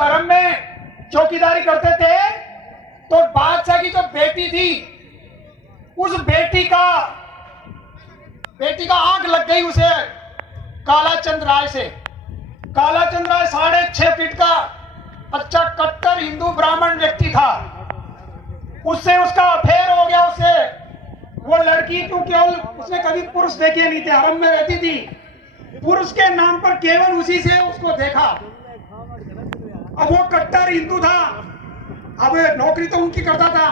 हरम में चौकीदारी करते थे तो बादशाह की जो बेटी थी, उस बेटी का आंख लग गई उसे कालाचंद राय से। कालाचंद राय 6.5 फीट का अच्छा कट्टर हिंदू ब्राह्मण व्यक्ति था। उससे उसका अफेयर हो गया। उससे वो लड़की तो केवल उसने कभी पुरुष देखे नहीं थे, हरम में रहती थी, पुरुष के नाम पर केवल उसी से उसको देखा। अब वो कट्टर हिंदू था, अब नौकरी तो उनकी करता था।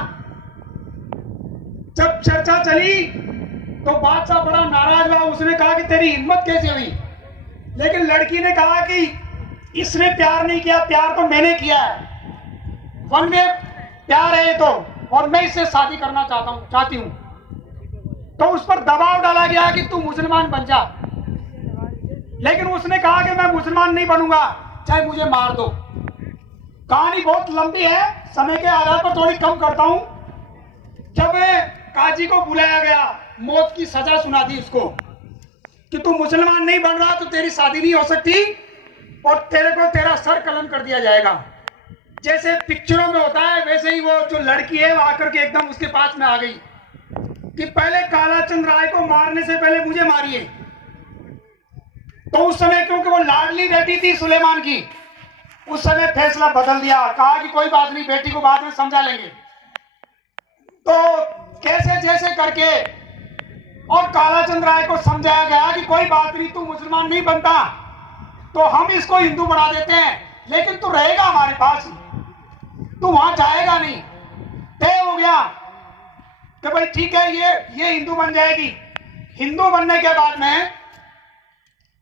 जब चर्चा चली तो बादशाह बड़ा नाराज हुआ। उसने कहा कि तेरी हिम्मत कैसे हुई? लेकिन लड़की ने कहा कि इसने प्यार नहीं किया, प्यार तो मैंने किया है, वन में प्यार है तो, और मैं इससे शादी करना चाहती हूं। तो उस पर दबाव डाला गया कि तू मुसलमान बन जा। लेकिन उसने कहा कि मैं मुसलमान नहीं बनूंगा, चाहे मुझे मार दो। कहानी बहुत लंबी है, समय के आधार पर थोड़ी कम करता हूं। जब काजी को बुलाया गया, मौत की सजा सुना दी उसको कि तू मुसलमान नहीं बन रहा तो तेरी शादी नहीं हो सकती और तेरे को तेरा सर कलम कर दिया जाएगा। जैसे पिक्चरों में होता है वैसे ही वो जो लड़की है वो आकर के एकदम उसके पास में आ गई कि पहले कालाचंद राय को मारने से पहले मुझे मारिए। तो उस समय क्योंकि वो लाडली बेटी थी सुलेमान की, उस समय फैसला बदल दिया। कहा कि कोई बात नहीं, बेटी को बाद में समझा लेंगे। तो कैसे जैसे करके और कालाचंद राय को समझाया गया कि कोई बात नहीं, तू मुसलमान नहीं बनता तो हम इसको हिंदू बना देते हैं, लेकिन तू रहेगा हमारे पास, तू वहां जाएगा नहीं। तय हो गया कि भाई ठीक है, ये हिंदू बन जाएगी। हिंदू बनने के बाद में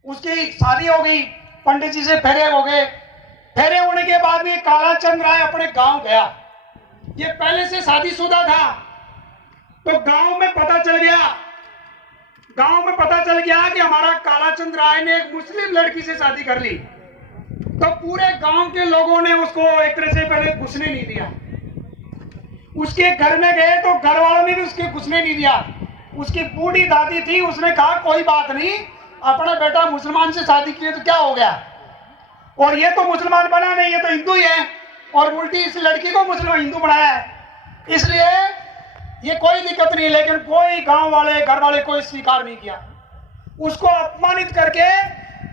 उसकी शादी हो गई, पंडित जी से फेरे हो गए। फेरे होने के बाद में कालाचंद राय अपने गांव गया। ये पहले से शादीशुदा था। तो गांव में पता चल गया कि हमारा कालाचंद राय ने एक मुस्लिम लड़की से शादी कर ली। तो पूरे गांव के लोगों ने उसको एक तरह से पहले घुसने नहीं दिया। उसके घर में गए तो घर वालों ने भी उसके घुसने नहीं दिया। उसकी बूढ़ी दादी थी, उसने कहा कोई बात नहीं, अपना बेटा मुसलमान से शादी की तो क्या हो गया, और ये तो मुसलमान बना नहीं, ये तो हिंदू ही है, और उल्टी इस लड़की को मुसलमान हिंदू बनाया है, इसलिए ये कोई दिक्कत नहीं। लेकिन कोई गांव वाले घर वाले कोई स्वीकार नहीं किया। उसको अपमानित करके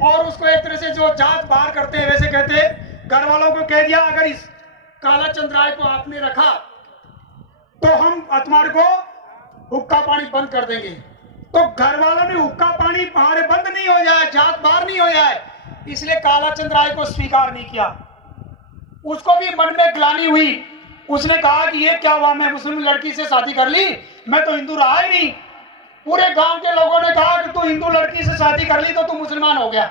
और उसको एक तरह से जो जात बाहर करते हैं वैसे कहते, घर वालों को कह दिया अगर इस कालाचंद राय को आपने रखा तो हम तुम्हारे को हुक्का पानी बंद कर देंगे। तो घर वालों ने हुक्का पानी हमारे बंद नहीं हो जाए, जात बाहर नहीं हो जाए, इसलिए कालाचंद राय को स्वीकार नहीं किया। उसको भी मन में ग्लानि हुई। उसने कहा कि ये क्या हुआ, मैं मुस्लिम लड़की से शादी कर ली, मैं तो हिंदू रहा ही नहीं। पूरे गांव के लोगों ने कहा कि तू हिंदू लड़की से शादी कर ली तो तू मुसलमान हो गया।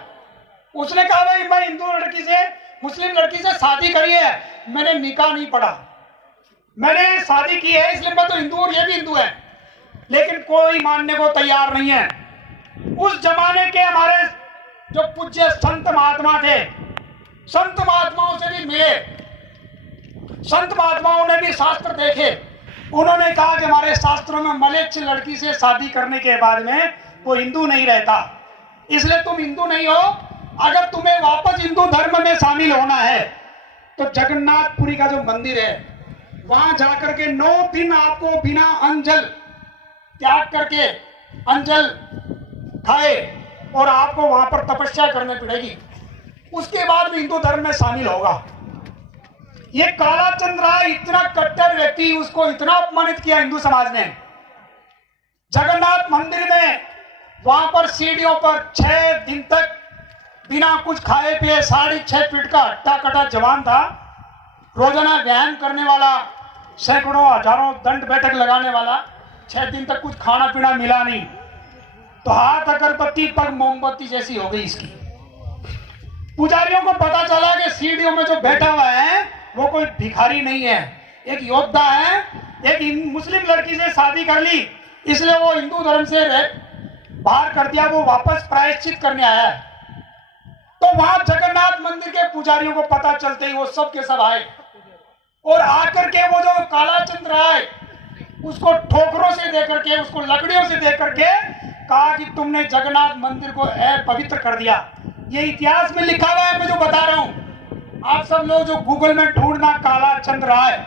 उसने कहा भाई मैं हिंदू लड़की से मुस्लिम लड़की से शादी करी है, मैंने निकाह नहीं पढ़ा, मैंने शादी की है, इसलिए मैं तो हिंदू और ये भी हिंदू है। लेकिन कोई मानने को तैयार नहीं है। उस जमाने के हमारे जो पूज्य संत महात्मा थे, संत महात्माओं से भी मिले, संत महात्माओं ने भी शास्त्र देखे। उन्होंने कहा कि हमारे शास्त्रों में मलेच्छ लड़की से शादी करने के बाद में वो हिंदू नहीं रहता, इसलिए तुम हिंदू नहीं हो। अगर तुम्हें वापस हिंदू धर्म में शामिल होना है तो जगन्नाथपुरी का जो मंदिर है वहां जाकर के 9 दिन आपको बिना अंजल त्याग करके, अंजल खाए, और आपको वहां पर तपस्या करनी पड़ेगी, उसके बाद भी हिंदू धर्म में शामिल होगा। ये कालाचंद राय इतना कट्टर व्यक्ति, उसको इतना अपमानित किया हिंदू समाज ने। जगन्नाथ मंदिर में वहां पर सीढ़ियों पर 6 दिन तक बिना कुछ खाए पिए 6.5 फीट का हट्टा कटा जवान था, रोजाना व्यायाम करने वाला, सैकड़ों हजारों दंड बैठक लगाने वाला, 6 दिन तक कुछ खाना पीना मिला नहीं। तो हाथ अगरबत्ती पग मोमबत्ती जैसी हो गई इसकी। पुजारियों को पता चला कि सीढ़ियों में जो बैठा हुआ है वो कोई भिखारी नहीं है, एक योद्धा है, एक मुस्लिम लड़की से शादी कर ली, इसलिए वो हिंदू धर्म से बाहर कर दिया, वो वापस प्रायश्चित करने आया है। तो वहां जगन्नाथ मंदिर के पुजारियों को पता चलते ही वो सब के सब आए, और आकर के वो जो कालाचंद राय उसको ठोकरों से देकर के, उसको लकड़ियों से देकर के कहा कि तुमने जगन्नाथ मंदिर को अपवित्र कर दिया। ये इतिहास में लिखा हुआ है, मैं जो बता रहा हूं। आप सब लोग जो गूगल में ढूंढना कालाचंद राय,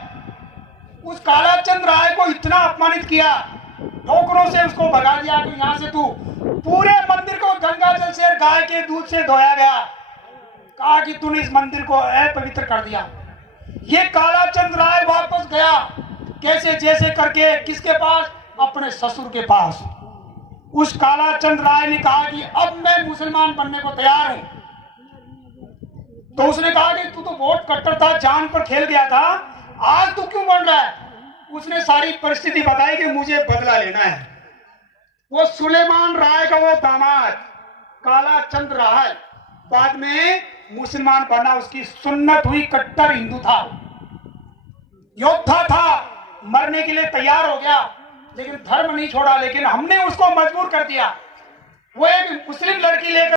उस कालाचंद राय को इतना अपमानित किया, ठोकरों से उसको भगा दिया कि यहां से तू, पूरे मंदिर को गंगा जल से और गाय के दूध से धोया गया। कहा कि तूने इस मंदिर को अपवित्र कर दिया। ये कालाचंद राय वापस गया कैसे जैसे करके, किसके पास? अपने ससुर के पास। उस कालाचंद राय ने कहा कि अब मैं मुसलमान बनने को तैयार हूं। तो उसने कहा कि तू तो बहुत कट्टर था, जान पर खेल गया था, आज तू क्यों बन रहा है? उसने सारी परिस्थिति बताई कि मुझे बदला लेना है। वो सुलेमान राय का वो दामाद कालाचंद राय बाद में मुसलमान बना, उसकी सुन्नत हुई, कट्टर हिंदू था, योद्धा था, मरने के लिए तैयार हो गया, लेकिन धर्म नहीं छोड़ा। लेकिन हमने उसको मजबूर कर दिया। वो एक मुस्लिम लड़की लेकर